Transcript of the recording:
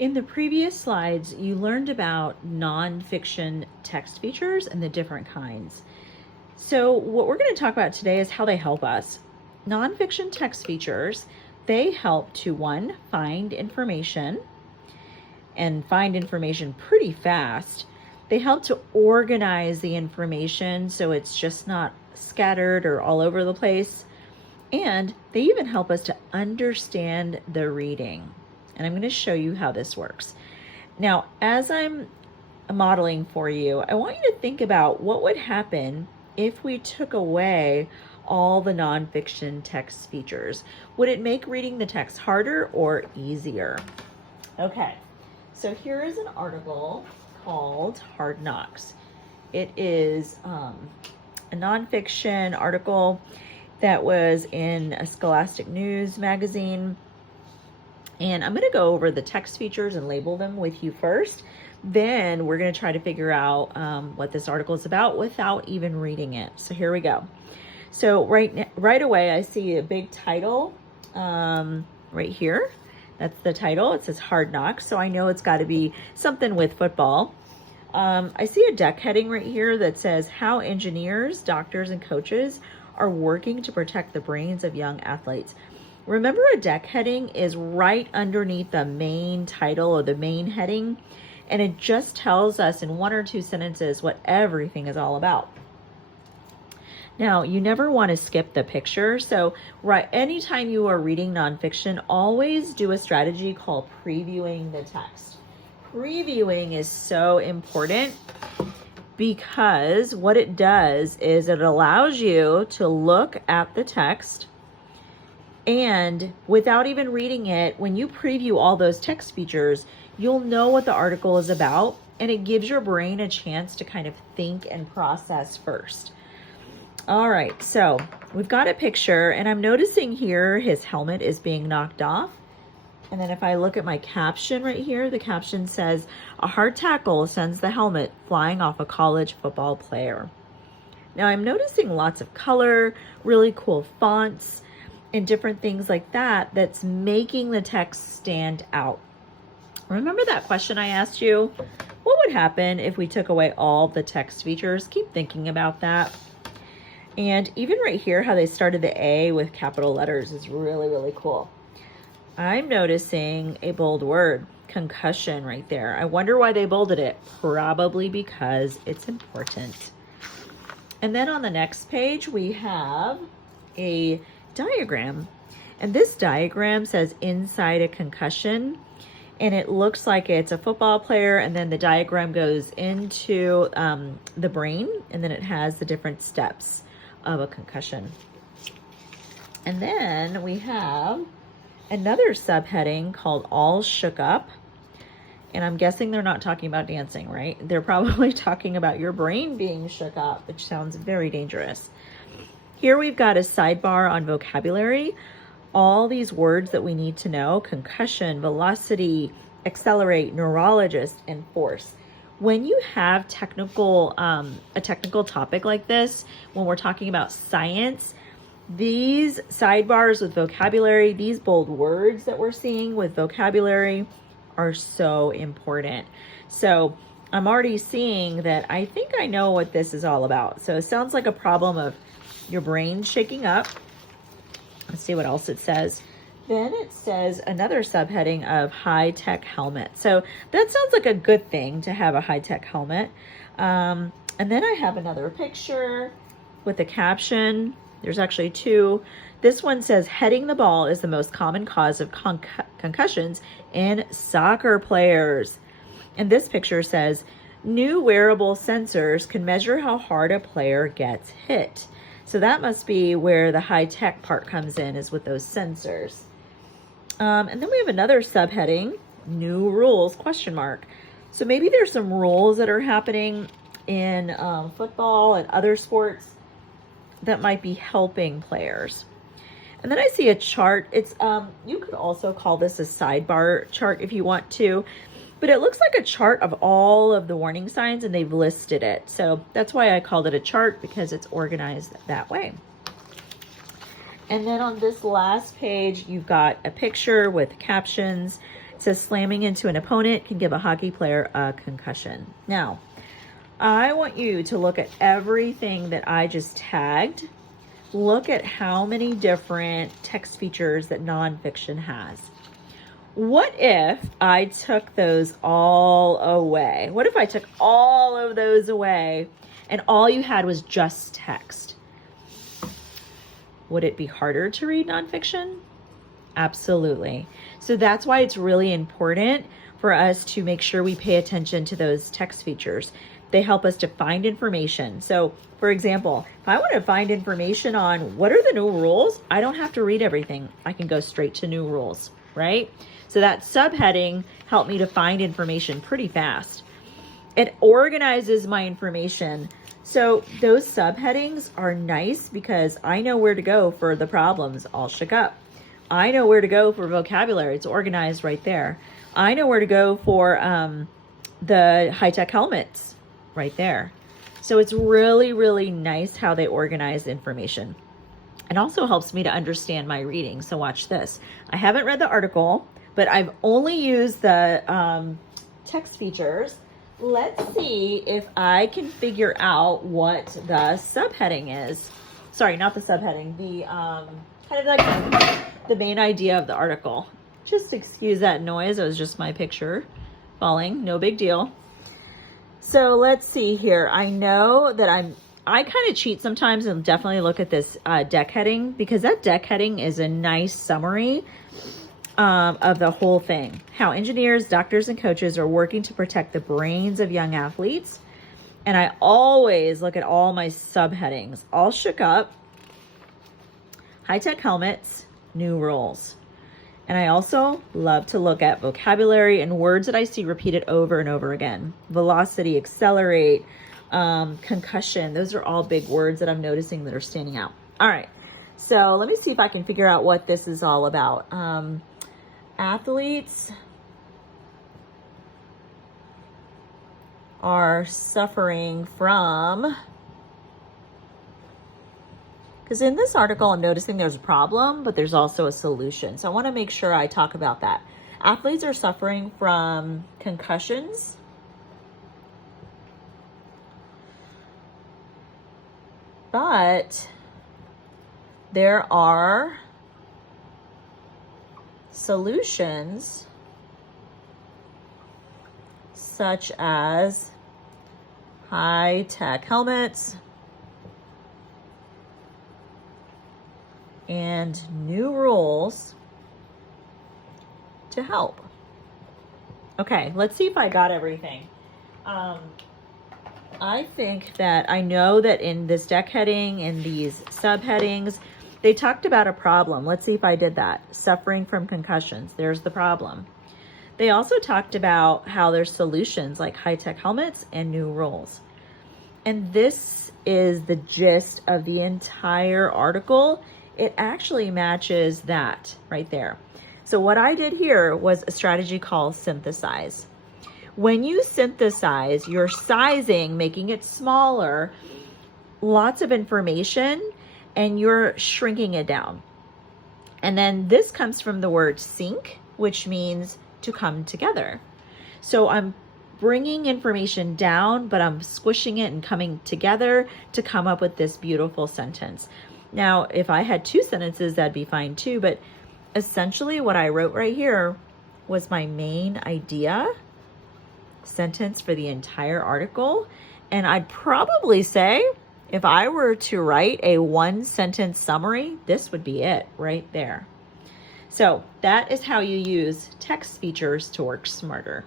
In the previous slides, you learned about nonfiction text features and the different kinds. So what we're going to talk about today is how they help us. Nonfiction text features, they help to, one, find information and find information pretty fast. They help to organize the information so it's just not scattered or all over the place. And they even help us to understand the reading. And I'm going to show you how this works. Now, as I'm modeling for you, I want you to think about what would happen if we took away all the nonfiction text features. Would it make reading the text harder or easier? Okay, so here is an article called Hard Knocks. It is a nonfiction article that was in a Scholastic News magazine. And I'm going to go over the text features and label them with you first. Then we're going to try to figure out what this article is about without even reading it. So here we go. So right away, I see a big title right here. That's the title. It says Hard Knocks. So I know it's got to be something with football. I see a deck heading right here that says how engineers, doctors, and coaches are working to protect the brains of young athletes. Remember, a deck heading is right underneath the main title or the main heading, and it just tells us in one or two sentences what everything is all about. Now, you never want to skip the picture, so anytime you are reading nonfiction, always do a strategy called previewing the text. Previewing is so important because what it does is it allows you to look at the text, and without even reading it, when you preview all those text features, you'll know what the article is about, and it gives your brain a chance to kind of think and process first. All right, so we've got a picture, and I'm noticing here his helmet is being knocked off. And then if I look at my caption right here, the caption says, "A hard tackle sends the helmet flying off a college football player." Now I'm noticing lots of color, really cool fonts, and different things like that that's making the text stand out. Remember that question I asked you? What would happen if we took away all the text features? Keep thinking about that. And even right here, how they started the A with capital letters is really, really cool. I'm noticing a bold word, concussion, right there. I wonder why they bolded it. Probably because it's important. And then on the next page, we have a diagram, and this diagram says inside a concussion, and it looks like it's a football player, and then the diagram goes into the brain, and then it has the different steps of a concussion. And then we have another subheading called All Shook Up, and I'm guessing they're not talking about dancing, right? They're probably talking about your brain being shook up, which sounds very dangerous. Here we've got a sidebar on vocabulary, all these words that we need to know: concussion, velocity, accelerate, neurologist, and force. When you have a technical topic like this, when we're talking about science, these sidebars with vocabulary, these bold words that we're seeing with vocabulary are so important. So I'm already seeing that I think I know what this is all about. So it sounds like a problem of your brain shaking up. Let's see what else it says. Then it says another subheading of high-tech helmet. So that sounds like a good thing to have a high-tech helmet. And then I have another picture with the caption. There's actually two. This one says heading the ball is the most common cause of concussions in soccer players. And this picture says new wearable sensors can measure how hard a player gets hit. So that must be where the high-tech part comes in, is with those sensors. And then we have another subheading, new rules, question mark. So maybe there's some rules that are happening in football and other sports that might be helping players. And then I see a chart. It's you could also call this a sidebar chart if you want to, but it looks like a chart of all of the warning signs, and they've listed it. So that's why I called it a chart, because it's organized that way. And then on this last page, you've got a picture with captions. It says slamming into an opponent can give a hockey player a concussion. Now, I want you to look at everything that I just tagged. Look at how many different text features that nonfiction has. What if I took those all away? What if I took all of those away and all you had was just text? Would it be harder to read nonfiction? Absolutely. So that's why it's really important for us to make sure we pay attention to those text features. They help us to find information. So for example, if I want to find information on what are the new rules, I don't have to read everything. I can go straight to new rules, right? So that subheading helped me to find information pretty fast. It organizes my information. So those subheadings are nice because I know where to go for the problems all shook up. I know where to go for vocabulary. It's organized right there. I know where to go for the high-tech helmets right there. So it's really, really nice how they organize information. It also helps me to understand my reading. So watch this. I haven't read the article, but I've only used the text features. Let's see if I can figure out what the subheading is. Sorry, not the subheading, the kind of like the main idea of the article. Just excuse that noise. It was just my picture falling. No big deal. So let's see here. I know that I kind of cheat sometimes and definitely look at this deck heading because that deck heading is a nice summary of the whole thing. How engineers, doctors, and coaches are working to protect the brains of young athletes. And I always look at all my subheadings. All shook up, high-tech helmets, new rules. And I also love to look at vocabulary and words that I see repeated over and over again. Velocity, accelerate, concussion. Those are all big words that I'm noticing that are standing out. All right. So let me see if I can figure out what this is all about. Athletes are suffering from, because in this article I'm noticing there's a problem, but there's also a solution. So I want to make sure I talk about that. Athletes are suffering from concussions, but there are solutions such as high-tech helmets and new rules to help. Okay, let's see if I got everything. I think that I know that in this deck heading and these subheadings, they talked about a problem. Let's see if I did that. Suffering from concussions. There's the problem. They also talked about how there's solutions like high-tech helmets and new rules. And this is the gist of the entire article. It actually matches that right there. So what I did here was a strategy called synthesize. When you synthesize, you're sizing, making it smaller, lots of information, and you're shrinking it down. And then this comes from the word sync, which means to come together. So I'm bringing information down, but I'm squishing it and coming together to come up with this beautiful sentence. Now, if I had two sentences, that'd be fine too, but essentially what I wrote right here was my main idea sentence for the entire article. And I'd probably say if I were to write a one sentence summary, this would be it right there. So that is how you use text features to work smarter.